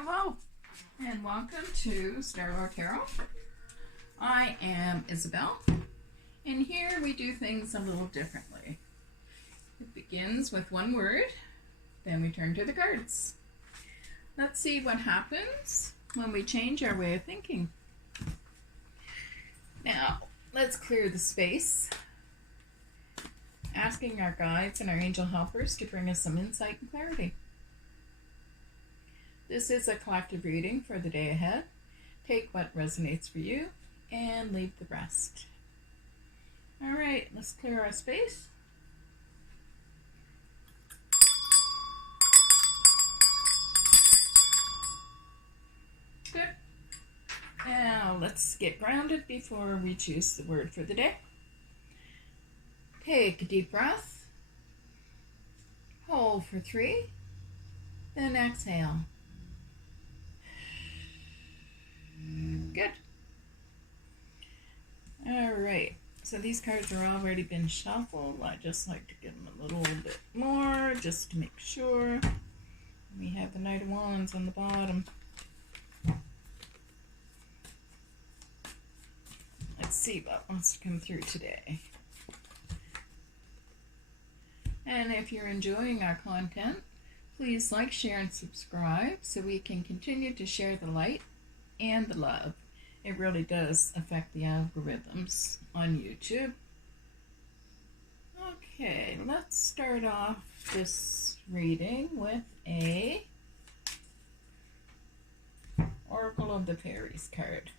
Hello and welcome to Starlord Tarot. I am Isabel, and here we do things a little differently. It begins with one word, then we turn to the cards. Let's see what happens when we change our way of thinking. Now, let's clear the space, asking our guides and our angel helpers to bring us some insight and clarity. This is a collective reading for the day ahead. Take what resonates for you and leave the rest. All right, let's clear our space. Good. Now let's get grounded before we choose the word for the day. Take a deep breath. Hold for 3. Then exhale. Good. All right. So these cards are already been shuffled. I just like to give them a little bit more just to make sure. We have the Knight of Wands on the bottom. Let's see what wants to come through today. And if you're enjoying our content, please like, share, and subscribe so we can continue to share the light and the love. It really does affect the algorithms on YouTube. Okay, let's start off this reading with a Oracle of the Fairies card.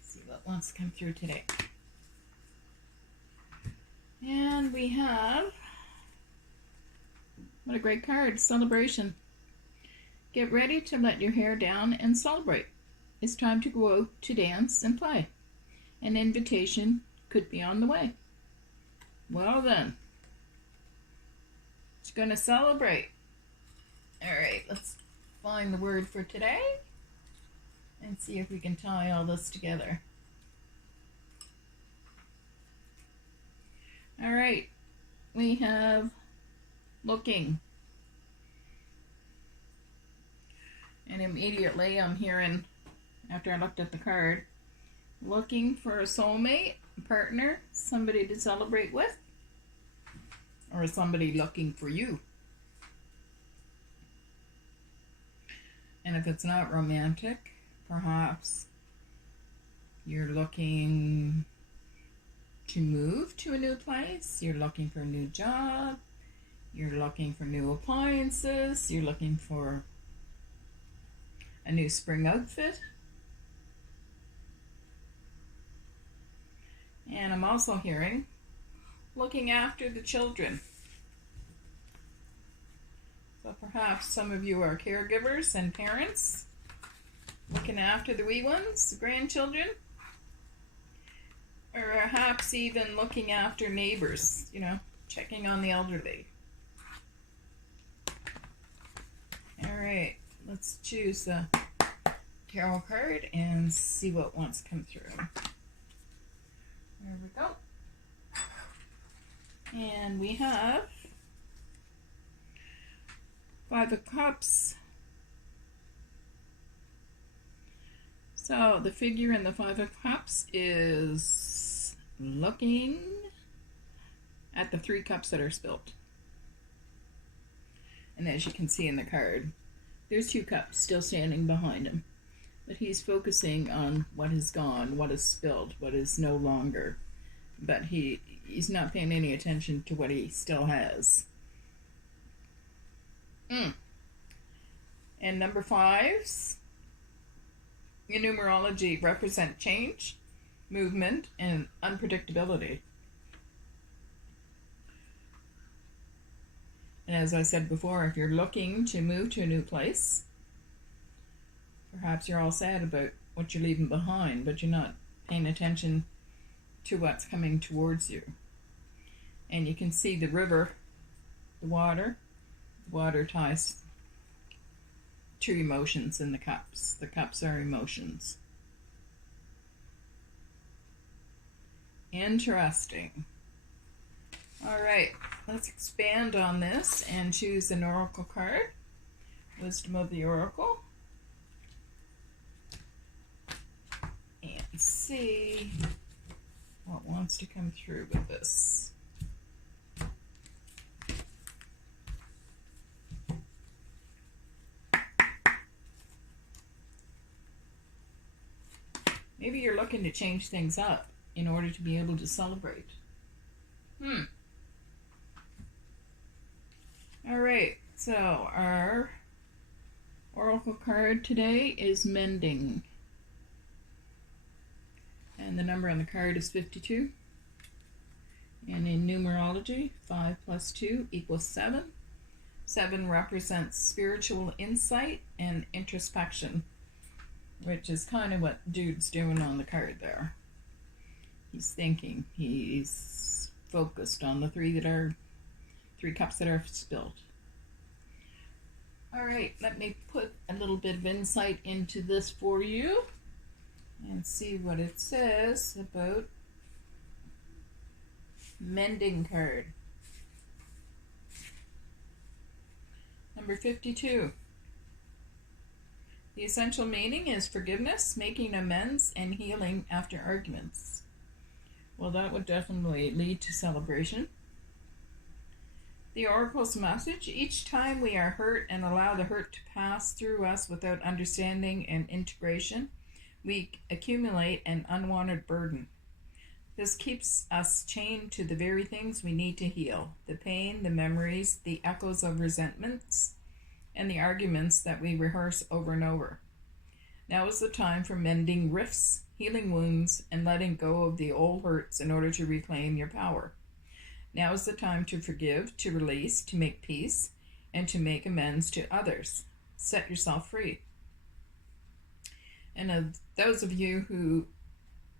See what wants to come through today. And we have, what a great card, Celebration. Get ready to let your hair down and celebrate. It's time to go out to dance and play. An invitation could be on the way. Well then, it's going to celebrate. All right, let's find the word for today and see if we can tie all this together. All right, we have looking. And immediately I'm hearing, after I looked at the card, looking for a soulmate, a partner, somebody to celebrate with, or somebody looking for you. And if it's not romantic, perhaps you're looking to move to a new place, you're looking for a new job, you're looking for new appliances, you're looking for a new spring outfit. And I'm also hearing looking after the children. So perhaps some of you are caregivers and parents, looking after the wee ones, the grandchildren, or perhaps even looking after neighbors, checking on the elderly. All right, let's choose a tarot card and see what wants to come through. There we go. And we have 5 of Cups. So the figure in the 5 of Cups is looking at the 3 cups that are spilled. And as you can see in the card, there's 2 cups still standing behind him. But he's focusing on what is gone, what is spilled, what is no longer. But he's not paying any attention to what he still has. And number 5s in numerology represent change, movement, and unpredictability. And as I said before, if you're looking to move to a new place, perhaps you're all sad about what you're leaving behind, but you're not paying attention to what's coming towards you. And you can see the river, the water. The water ties to emotions in the cups. The cups are emotions. Interesting. All right, let's expand on this and choose an oracle card. Wisdom of the Oracle. And see what wants to come through with this. Maybe you're looking to change things up in order to be able to celebrate. All right, so our oracle card today is Mending. And the number on the card is 52. And in numerology, 5 plus 2 equals 7. 7 represents spiritual insight and introspection, which is kind of what dude's doing on the card there. He's thinking. He's focused on the three cups that are spilled. All right, let me put a little bit of insight into this for you and see what it says about Mending card. Number 52. The essential meaning is forgiveness, making amends, and healing after arguments. Well, that would definitely lead to celebration. The oracle's message: each time we are hurt and allow the hurt to pass through us without understanding and integration, we accumulate an unwanted burden. This keeps us chained to the very things we need to heal: the pain, the memories, the echoes of resentments, and the arguments that we rehearse over and over. Now is the time for mending rifts, healing wounds, and letting go of the old hurts in order to reclaim your power. Now is the time to forgive, to release, to make peace, and to make amends to others. Set yourself free. And those of you who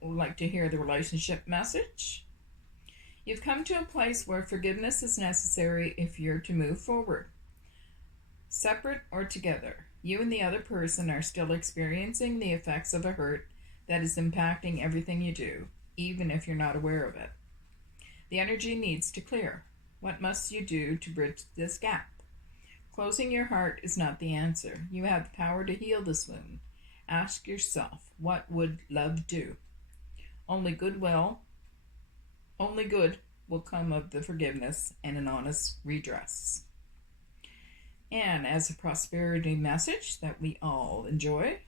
would like to hear the relationship message, you've come to a place where forgiveness is necessary if you're to move forward. Separate or together, you and the other person are still experiencing the effects of a hurt that is impacting everything you do, even if you're not aware of it. The energy needs to clear. What must you do to bridge this gap? Closing your heart is not the answer. You have the power to heal this wound. Ask yourself, what would love do? Only good will come of the forgiveness and an honest redress. And as a prosperity message that we all enjoy,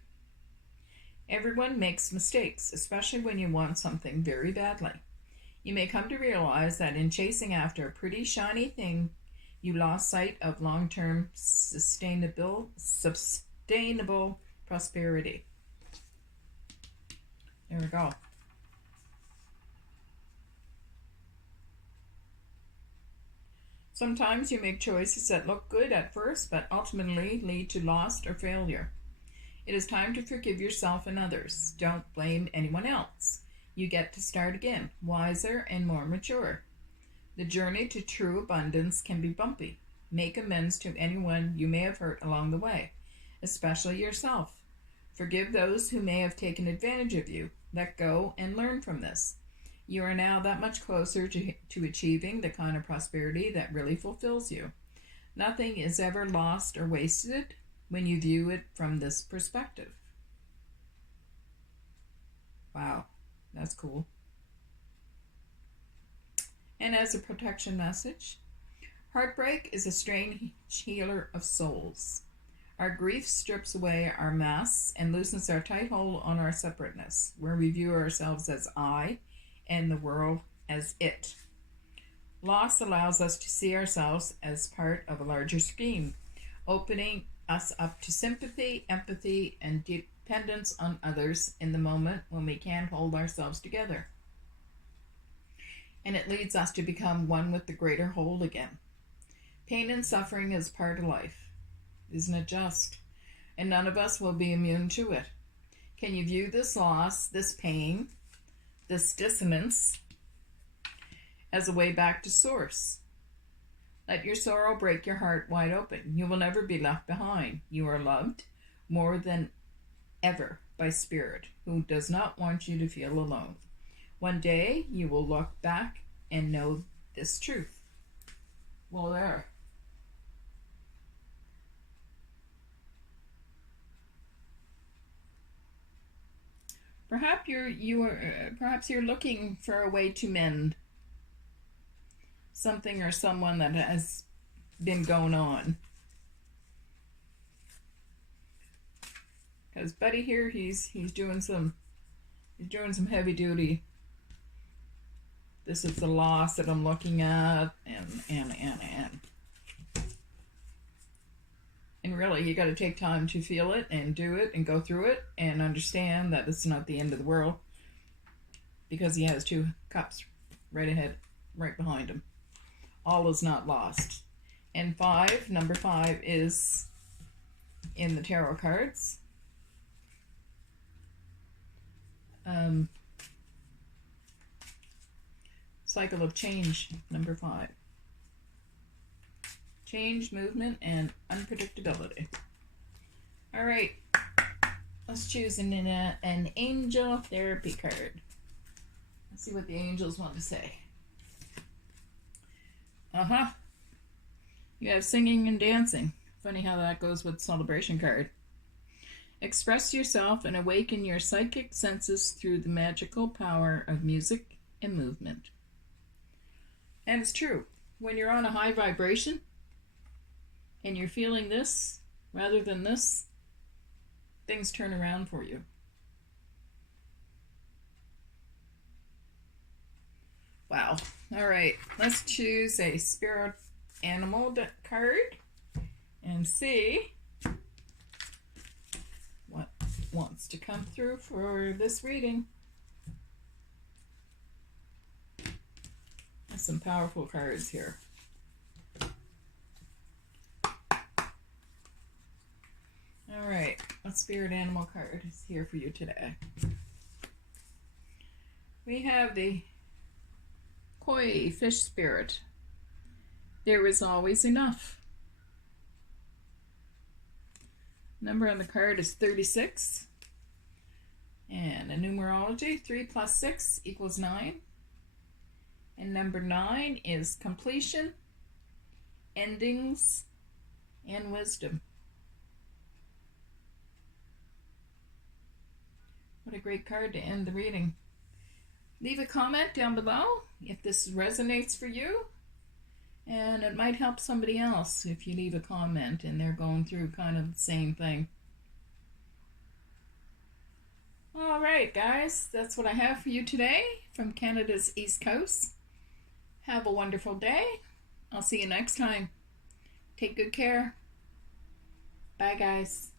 everyone makes mistakes, especially when you want something very badly. You may come to realize that in chasing after a pretty shiny thing, you lost sight of long-term sustainable prosperity. There we go. Sometimes you make choices that look good at first, but ultimately lead to loss or failure. It is time to forgive yourself and others. Don't blame anyone else. You get to start again, wiser and more mature. The journey to true abundance can be bumpy. Make amends to anyone you may have hurt along the way, especially yourself. Forgive those who may have taken advantage of you. Let go and learn from this. You are now that much closer to achieving the kind of prosperity that really fulfills you. Nothing is ever lost or wasted when you view it from this perspective. Wow, that's cool. And as a protection message, heartbreak is a strange healer of souls. Our grief strips away our masks and loosens our tight hold on our separateness, where we view ourselves as I and the world as it. Loss allows us to see ourselves as part of a larger scheme, opening us up to sympathy, empathy, and dependence on others in the moment when we can't hold ourselves together. And it leads us to become one with the greater whole again. Pain and suffering is part of life. Isn't it just? And none of us will be immune to it. Can you view this loss, this pain, this dissonance as a way back to source? Let your sorrow break your heart wide open. You will never be left behind. You are loved more than ever by Spirit, who does not want you to feel alone. One day you will look back and know this truth. Well, there. Perhaps perhaps you're looking for a way to mend something or someone that has been going on. Because Buddy here, he's doing some heavy duty. This is the loss that I'm looking at, and really, you got to take time to feel it and do it and go through it and understand that it's not the end of the world, because he has 2 cups right ahead, right behind him. All is not lost. And number 5 is in the tarot cards. Cycle of change, number 5. Change, movement, and unpredictability. All right, let's choose an angel therapy card. Let's see what the angels want to say. You have singing and dancing. Funny how that goes with celebration card. Express yourself and awaken your psychic senses through the magical power of music and movement. And it's true. When you're on a high vibration and you're feeling this rather than this, things turn around for you. Wow. All right. Let's choose a spirit animal card and see what wants to come through for this reading. There's some powerful cards here. All right, what spirit animal card is here for you today? We have the koi fish spirit. There is always enough. Number on the card is 36. And in numerology, 3 plus 6 equals 9. And number 9 is completion, endings, and wisdom. What a great card to end the reading. Leave a comment down below if this resonates for you. And it might help somebody else if you leave a comment and they're going through kind of the same thing. All right, guys, that's what I have for you today from Canada's East Coast. Have a wonderful day. I'll see you next time. Take good care. Bye, guys.